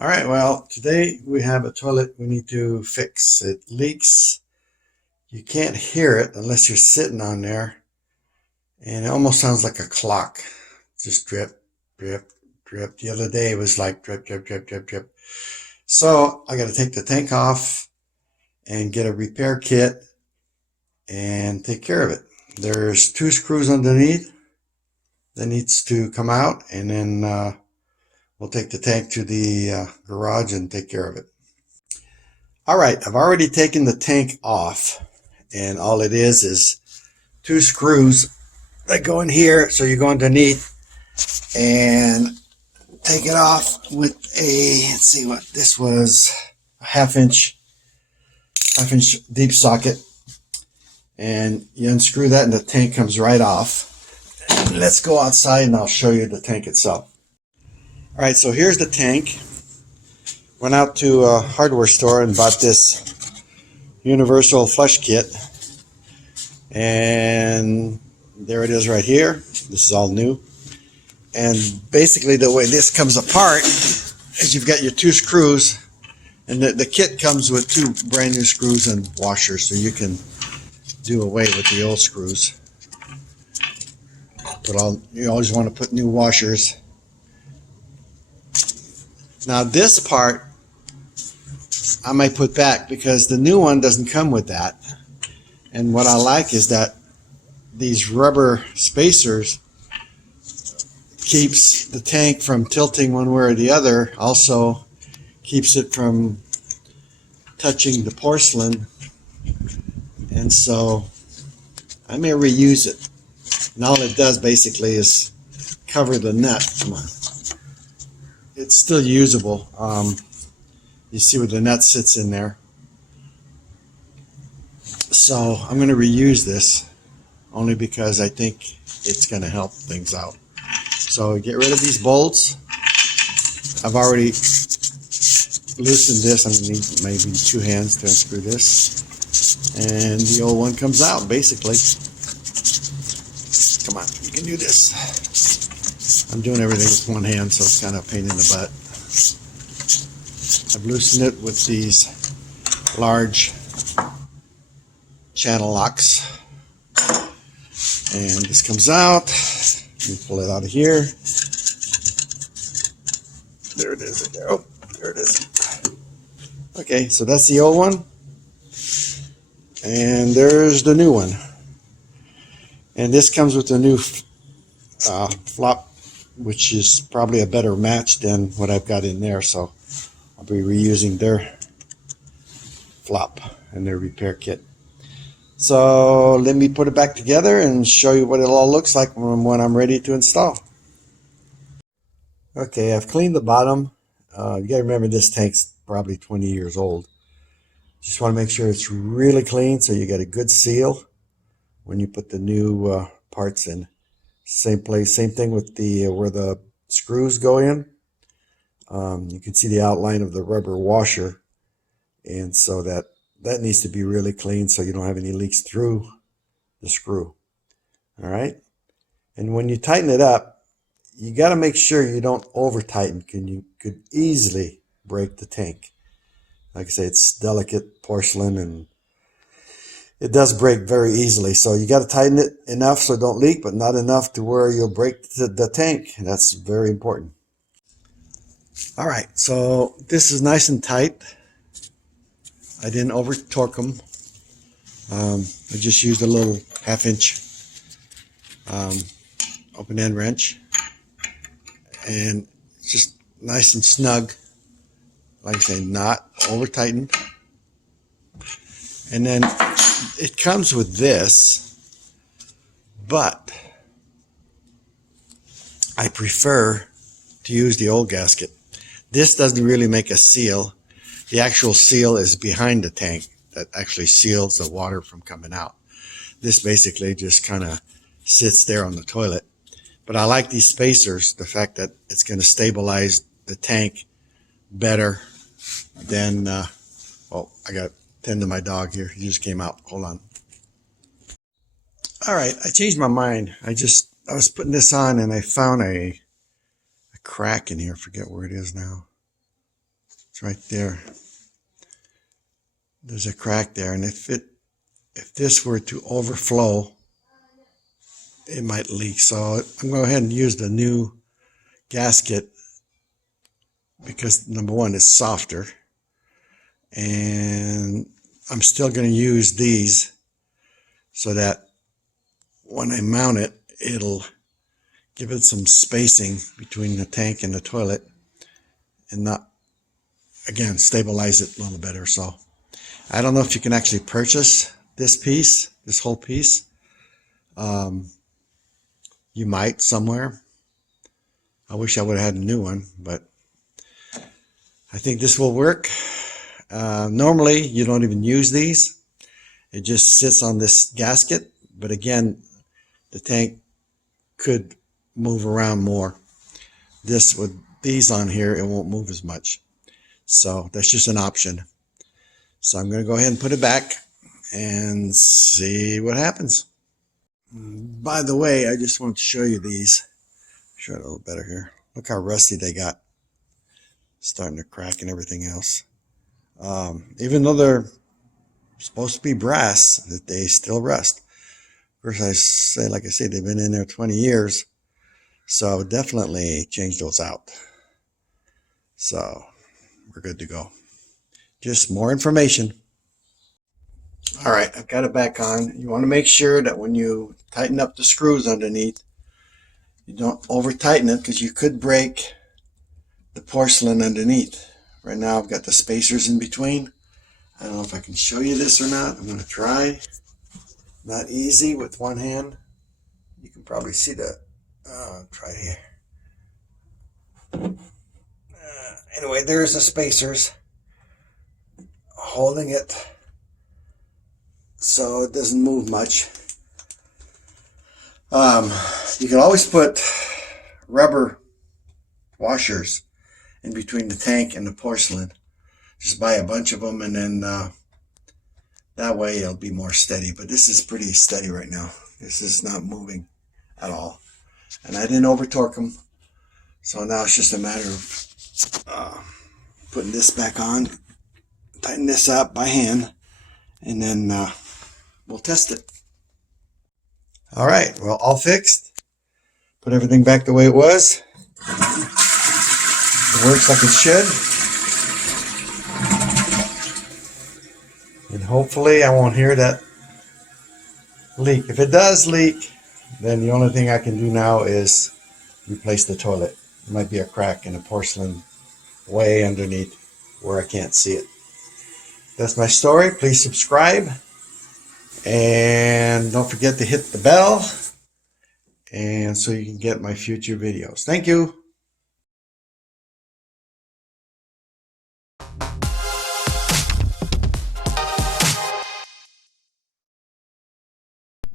All right, well, today we have a toilet we need to fix. It leaks. You can't hear it unless you're sitting on there, and it almost sounds like a clock. Just drip, drip, drip. The other day it was like drip, drip, drip, drip, drip. So I got to take the tank off and get a repair kit and take care of it. There's 2 screws underneath that needs to come out, and then we'll take the tank to the garage and take care of it. All right, I've already taken the tank off, and all it is 2 screws that go in here. So you go underneath and take it off with a, let's see what this was, a half inch deep socket, and you unscrew that and the tank comes right off. And let's go outside and I'll show you the tank itself. All right, so here's the tank. Went out to a hardware store and bought this universal flush kit, and there it is right here. This is all new, and basically the way this comes apart is you've got your 2 screws, and the kit comes with 2 brand new screws and washers, so you can do away with the old screws. You always want to put new washers. Now this part I might put back because the new one doesn't come with that. And what I like is that these rubber spacers keeps the tank from tilting one way or the other. Also keeps it from touching the porcelain. And so I may reuse it. And all it does basically is cover the nut. Come on. It's still usable. You see where the nut sits in there. So I'm going to reuse this only because I think it's going to help things out. So get rid of these bolts. I've already loosened this. I'm going to need maybe 2 hands to unscrew this. And the old one comes out basically. Come on, you can do this. I'm doing everything with 1 hand, so it's kind of a pain in the butt. I've loosened it with these large channel locks, and this comes out. Let me pull it out of here. There it is. Oh, there it is. Okay, so that's the old one, and there's the new one. And this comes with the new flop, which is probably a better match than what I've got in there. So I'll be reusing their flop and their repair kit. So let me put it back together and show you what it all looks like when I'm ready to install. Okay, I've cleaned the bottom. You gotta remember this tank's probably 20 years old. Just want to make sure it's really clean so you get a good seal when you put the new parts in. Same place, same thing with the where the screws go in. You can see the outline of the rubber washer, and so that needs to be really clean so you don't have any leaks through the screw. All right, and when you tighten it up, you got to make sure you don't over tighten. You could easily break the tank. Like I say, it's delicate porcelain and it does break very easily. So you got to tighten it enough so it don't leak, but not enough to where you'll break the tank. And that's very important. All right, so this is nice and tight. I didn't over torque them. I just used a little 1/2 inch open end wrench, and it's just nice and snug. Like I say, not over tightened. And then it comes with this, but I prefer to use the old gasket. This doesn't really make a seal. The actual seal is behind the tank that actually seals the water from coming out. This basically just kind of sits there on the toilet. But I like these spacers, the fact that it's going to stabilize the tank better than, oh, I got to tend to my dog here. He just came out. Hold on. All right, I changed my mind. I was putting this on and I found a crack in here. I forget where it is now. It's right there. There's a crack there, and if this were to overflow, it might leak. So I'm going to go ahead and use the new gasket because number one, it's softer, and I'm still going to use these so that when I mount it, it'll give it some spacing between the tank and the toilet and not, again, stabilize it a little better. So I don't know if you can actually purchase this piece, this whole piece. You might somewhere. I wish I would have had a new one, but I think this will work. Normally, you don't even use these. It just sits on this gasket. But again, the tank could move around more. This, with these on here, it won't move as much. So that's just an option. So I'm going to go ahead and put it back and see what happens. By the way, I just want to show you these. Show it a little better here. Look how rusty they got. Starting to crack and everything else. Even though they're supposed to be brass, they still rust. Of course, like I say, they've been in there 20 years. So definitely change those out. So we're good to go. Just more information. All right, I've got it back on. You want to make sure that when you tighten up the screws underneath, you don't over tighten it because you could break the porcelain underneath. Right now I've got the spacers in between. I don't know if I can show you this or not. I'm going to try. Not easy with one hand. You can probably see that. Try here. Anyway, there's the spacers holding it so it doesn't move much. You can always put rubber washers in between the tank and the porcelain. Just buy a bunch of them, and then that way it'll be more steady. But this is pretty steady right now. This is not moving at all. And I didn't over torque them. So now it's just a matter of putting this back on, tighten this up by hand, and then we'll test it. All right, well, all fixed. Put everything back the way it was. It works like it should. And hopefully I won't hear that leak. If it does leak, then the only thing I can do now is replace the toilet. There might be a crack in the porcelain way underneath where I can't see it. That's my story. Please subscribe. And don't forget to hit the bell, and so you can get my future videos. Thank you.